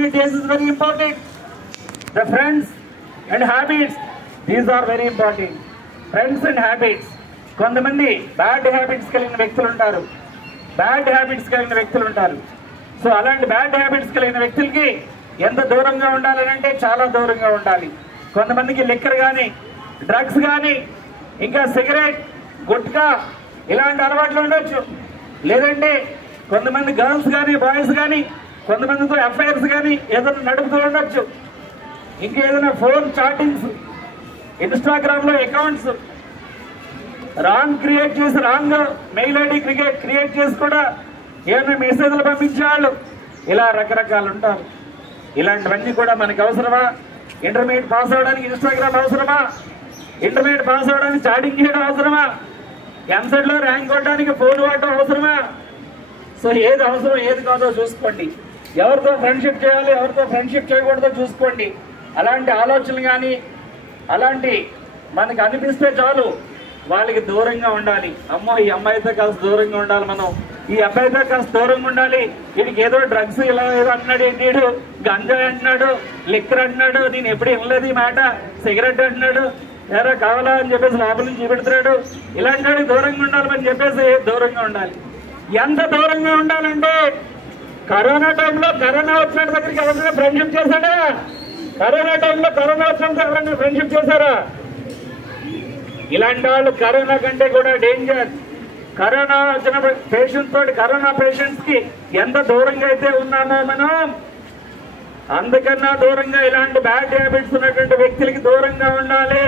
me this is very important. The friends and habits, these are very important. Friends and habits. కొంతమంది bad habits కలిగిన వ్యక్తులు ఉంటారు, bad habits కలిగిన వ్యక్తులు ఉంటారు. సో అలాంటి బ్యాడ్ హ్యాబిట్స్ కలిగిన వ్యక్తులకి ఎంత దూరంగా ఉండాలంటే చాలా దూరంగా ఉండాలి. కొంతమందికి లిక్కర్ కానీ, డ్రగ్స్ కానీ, ఇంకా సిగరెట్, గుట్కా ఇలాంటి అలవాట్లు ఉండొచ్చు. లేదంటే కొంతమంది గర్ల్స్ కానీ, బాయ్స్ కానీ కొంతమందితో అఫైర్స్ కానీ ఏదైనా నడుపుతూ ఉండొచ్చు. ఇంకేదైనా ఫోన్ చాటింగ్స్, ఇన్స్టాగ్రామ్లో అకౌంట్స్ రాంగ్ క్రియేట్ చేసి, రాంగ్ మెయిల్ ఐడి క్రియేట్ చేసి కూడా ఏమైనా మెసేజ్లు పంపించేవాళ్ళు, ఇలా రకరకాలు ఉంటారు. ఇలాంటివన్నీ కూడా మనకు అవసరమా? ఇంటర్మీడియట్ పాస్ అవడానికి ఇన్స్టాగ్రామ్ అవసరమా? ఇంటర్మీడియట్ పాస్ అవడానికి చాటింగ్ చేయడం అవసరమా? ఎంసెట్లో ర్యాంక్ కొట్టడానికి ఫోన్ వాడటం అవసరమా? సో ఏది అవసరం ఏది కాదో చూసుకోండి. ఎవరితో ఫ్రెండ్షిప్ చేయాలి, ఎవరితో ఫ్రెండ్షిప్ చేయకూడదో చూసుకోండి. అలాంటి ఆలోచనలు కానీ అలాంటి మనకు అనిపిస్తే చాలు వాళ్ళకి దూరంగా ఉండాలి. అమ్మో ఈ అమ్మాయితో కాస్త దూరంగా ఉండాలి, మనం ఈ అబ్బాయితో కాస్త దూరంగా ఉండాలి. వీడికి ఏదో డ్రగ్స్ ఇలా ఏదో అంటున్నాడు, ఏంటి గంజా అంటున్నాడు, లిక్కర్ అంటున్నాడు, నేను ఎప్పుడు ఇవ్వలేదు ఈ మాట, సిగరెట్ అంటున్నాడు, ఏదో కావాలా అని చెప్పేసి లోపల నుంచి చూపెడుతున్నాడు, ఇలాంటి వాడికి దూరంగా ఉండాలని చెప్పేసి దూరంగా ఉండాలి. ఎంత దూరంగా ఉండాలంటే కరోనా టైంలో కరోనా వచ్చిన దగ్గరికి ఎవరైనా ఫ్రెండ్షిప్ చేశాడా? కరోనా టైంలో కరోనా వచ్చినంత ఎవరైనా ఫ్రెండ్షిప్ చేశారా? ఇలాంటి వాళ్ళు కరోనా కంటే కూడా డేంజర్. కరోనా వచ్చిన పేషెంట్స్ తోటి, కరోనా పేషెంట్స్ కి ఎంత దూరంగా అయితే ఉన్నామో మనం, అందుకన్నా దూరంగా ఇలాంటి బ్యాడ్ హ్యాబిట్స్ ఉన్నటువంటి వ్యక్తులకి దూరంగా ఉండాలి.